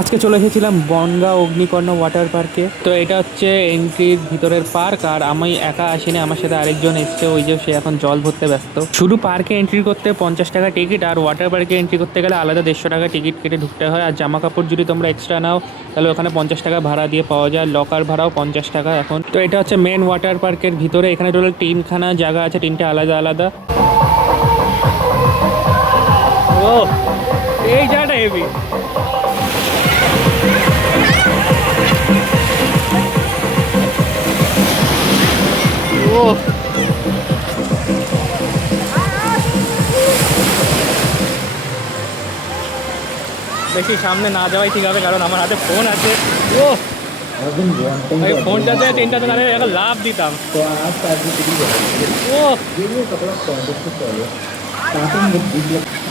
আজকে চলে এসেছিলাম বনগাঁ অগ্নিকর্ণা ওয়াটার পার্কে। তো এটা হচ্ছে এন্ট্রির ভিতরের পার্ক, আর আমি একা আসিনি, আমার সাথে আরেকজন এসছে, ওই যে সে এখন জল ভরতে ব্যস্ত। শুধু পার্কে এন্ট্রি করতে 50 টাকা টিকিট, আর ওয়াটার পার্কে এন্ট্রি করতে গেলে আলাদা 150 টাকা টিকিট কেটে ঢুকতে হয়। আর জামা কাপড় যদি তোমরা এক্সট্রা নাও তাহলে ওখানে 50 টাকা ভাড়া দিয়ে পাওয়া যায়, লকার ভাড়াও 50 টাকা এখন। তো এটা হচ্ছে মেন ওয়াটার পার্কের ভিতরে, এখানে টোটাল 3খানা জায়গা আছে, 3টে আলাদা আলাদা। ও এই জায়গাটা হেভি। ও বেশি সামনে না যাওয়াই ঠিক হবে, কারণ আমার হাতে ফোন আছে। ও এই ফোনটাতে 3টা দোকানে এখন লাভ দিতাম। ও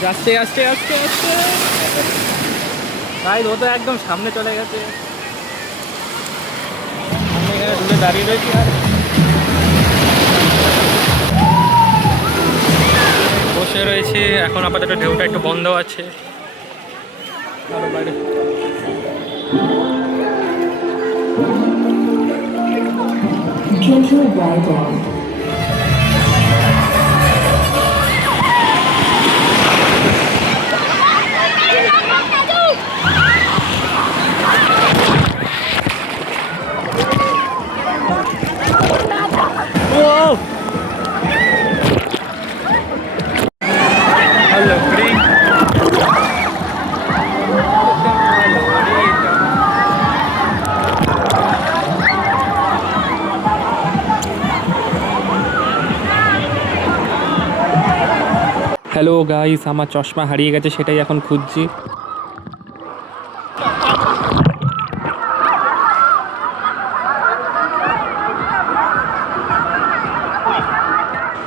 যাচ্ছে আসছে আসছে আসছে ভাই, ও তো একদম সামনে চলে গেছে। আমি এখানে দূরে দাঁড়িয়ে রয়েছি আর বসে রয়েছি। এখন আপাতত ঢেউটা একটু বন্ধ আছে। আরো বাইরে হ্যালো গ্রিন। হ্যালো গাইস, আমার চশমা হারিয়ে গেছে, সেটাই এখন খুঁজছি।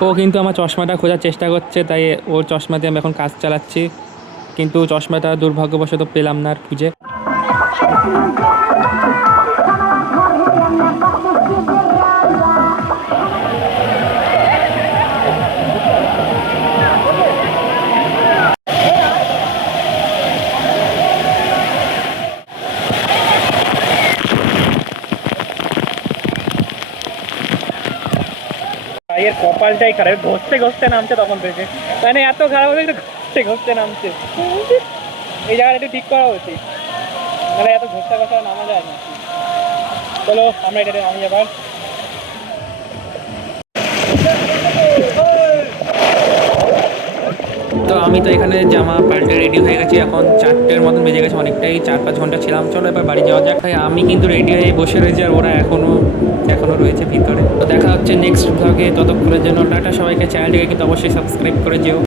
ও কিন্তু আমার চশমাটা খোঁজার চেষ্টা করছে, তাই ওর চশমা দিয়ে আমি এখন কাজ চালাচ্ছি, কিন্তু চশমাটা দুর্ভাগ্যবশত পেলাম না আর খুঁজে। এর কপালটাই খারাপ, ঘষতে ঘষতে নামছে তখন থেকে, মানে এত খারাপ হলে একটু ঘষতে ঘষতে নামছে। এই জায়গাটা একটু ঠিক করা উচিত, মানে এত ঘষতে ঘষতে নামা যায় না। চলো আমরা এটাতে নামি আবার। তো আমি তো এখানে জামা পাল্টে রেডি হয়ে গেছি, এখন 4টের মতন বেজে গেছে, অনেকটাই 4-5 ঘন্টা ছিলাম। চলো এবার বাড়ি যাওয়া যাক। তাই আমি কিন্তু রেডি হয়ে বসে রয়েছি, আর ওরা এখনও রয়েছে ভিতরে। তো দেখা হচ্ছে নেক্সট ব্লগে, ততক্ষণের জন্য টাটা সবাইকে। চ্যানেলটিকে কিন্তু অবশ্যই সাবস্ক্রাইব করে যেও।